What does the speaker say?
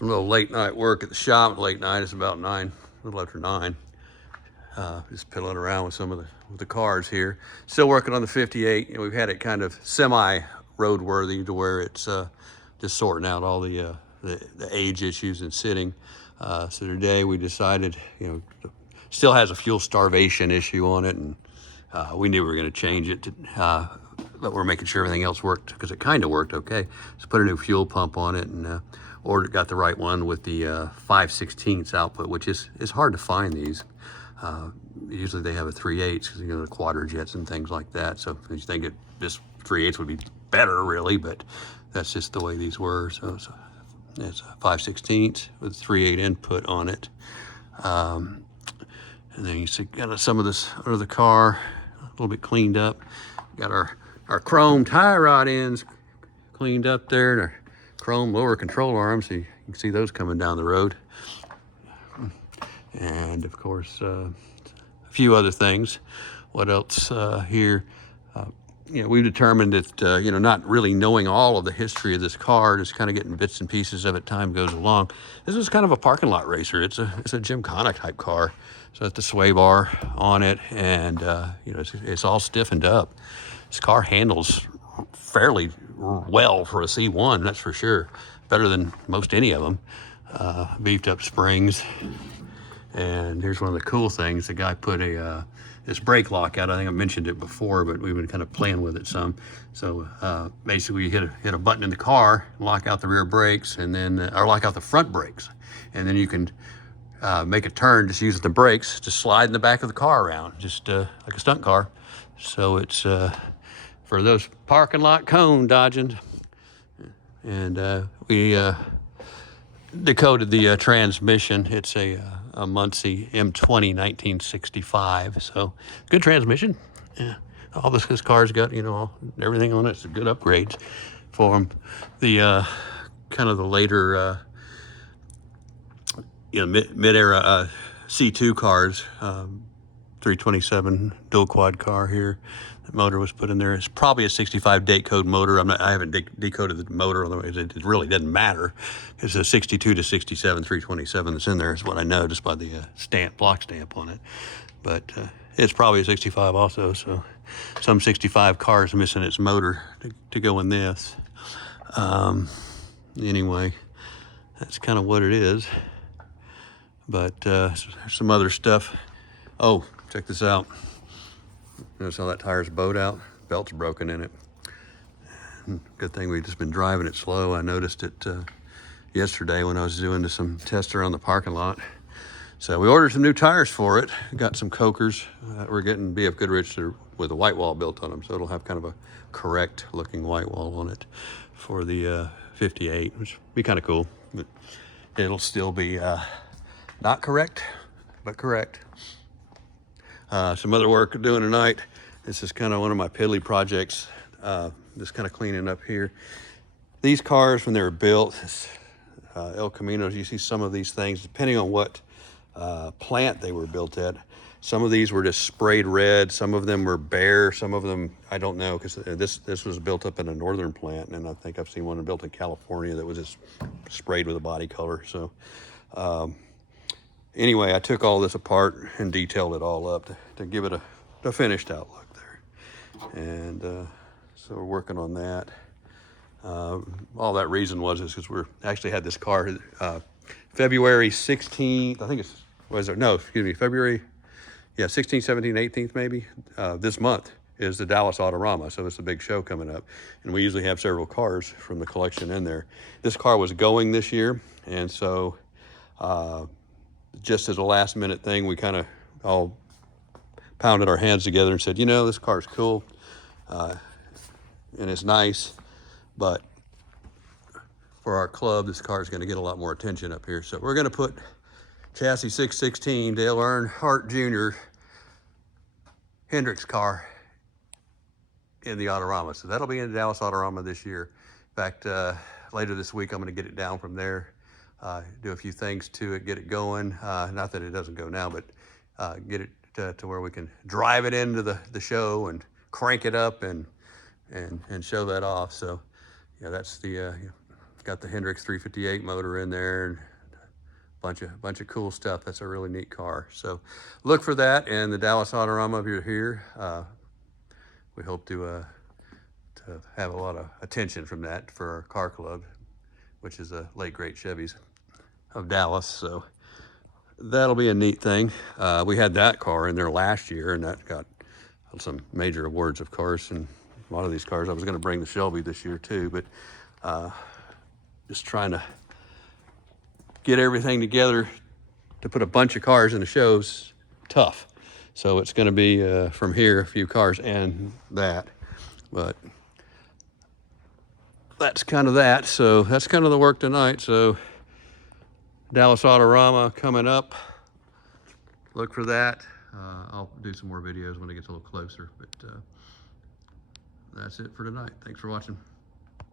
some little late night work at the shop. Late night, it's about 9, a little after 9. Just piddling around with some of the cars here. Still working on the 58. You know, we've had it kind of semi-roadworthy to where it's just sorting out all the age issues and sitting. So today we decided, you know, still has a fuel starvation issue on it, and we knew we were going to change it, but we're making sure everything else worked because it kind of worked okay. So put a new fuel pump on it, and got the right one with the 5/16 output, which is hard to find these. Usually they have a 3/8 because, you know, the quadra jets and things like that. So you think this 3/8 would be better, really, but that's just the way these were. So it's a 5/16 with 3/8 input on it. And then you see got some of this under the car, a little bit cleaned up. Got our chrome tie rod ends cleaned up there, and our chrome lower control arms, so you can see those coming down the road. And of course, a few other things. What else here? You know, we've determined that, you know, not really knowing all of the history of this car, just kind of getting bits and pieces of it time goes along. This is kind of a parking lot racer. It's a Gymkhana type car. So it's the sway bar on it, and you know, it's all stiffened up. This car handles fairly well for a C1, that's for sure. Better than most any of them. Beefed up springs. And here's one of the cool things. The guy put this brake lock out. I think I mentioned it before, but we've been kind of playing with it some. So basically you hit a button in the car, lock out the rear brakes, and then, or lock out the front brakes. And then you can make a turn just using the brakes, just sliding the back of the car around, just like a stunt car. So it's for those parking lot cone dodging. And we decoded the transmission. It's a Muncie M20 1965. So good transmission. Yeah, all this car's got, you know, everything on it. It's a good upgrades for them. The kind of the later you know, mid-era C2 cars, 327 dual quad car here. The motor was put in there. It's probably a 65 date code motor. I haven't decoded the motor, otherwise it really doesn't matter. It's a 62 to 67 327 that's in there, is what I know just by the block stamp on it. But it's probably a 65 also, so some 65 cars missing its motor to go in this. Anyway, that's kind of what it is. But there's some other stuff. Oh, check this out. Notice how that tire's bowed out? Belt's broken in it. Good thing we've just been driving it slow. I noticed it yesterday when I was doing some tests around the parking lot. So we ordered some new tires for it. Got some Cokers. We're getting BF Goodrich with a white wall built on them, so it'll have kind of a correct looking white wall on it for the 58, which would be kind of cool. But it'll still be not correct, but correct. Some other work we're doing tonight. This is kind of one of my piddly projects. Just kind of cleaning up here. These cars, when they were built, El Caminos, you see some of these things, depending on what plant they were built at. Some of these were just sprayed red. Some of them were bare. Some of them, I don't know, because this was built up in a northern plant, and I think I've seen one built in California that was just sprayed with a body color. So anyway, I took all this apart and detailed it all up to give it a finished outlook there. And so we're working on that. All that reason was because we're actually had this car February 16th, I think it's, February, 16th, 17th, 18th maybe. This month is the Dallas Autorama, so it's a big show coming up. And we usually have several cars from the collection in there. This car was going this year, and so just as a last minute thing, we kind of all pounded our hands together and said, you know, this car's cool and it's nice, but for our club, this car is going to get a lot more attention up here. So we're going to put chassis 616 Dale Earnhardt Jr. Hendricks car in the Autorama. So that'll be in the Dallas Autorama this year. In fact, later this week, I'm going to get it down from there, do a few things to it, get it going. Not that it doesn't go now, but get it to where we can drive it into the show and crank it up and show that off. So yeah, that's the got got the Hendricks 358 motor in there, and bunch of cool stuff. That's a really neat car. So look for that in the Dallas Autorama if you're here. We hope to have a lot of attention from that for our car club, which is a late great Chevys of Dallas. So that'll be a neat thing. We had that car in there last year, and that got some major awards, of course, and a lot of these cars. I was going to bring the Shelby this year too, but just trying to get everything together to put a bunch of cars in the show's tough. So it's going to be from here a few cars and that, but that's kind of that. So that's kind of the work tonight. So Dallas Autorama coming up. Look for that. I'll do some more videos when it gets a little closer, but that's it for tonight. Thanks for watching.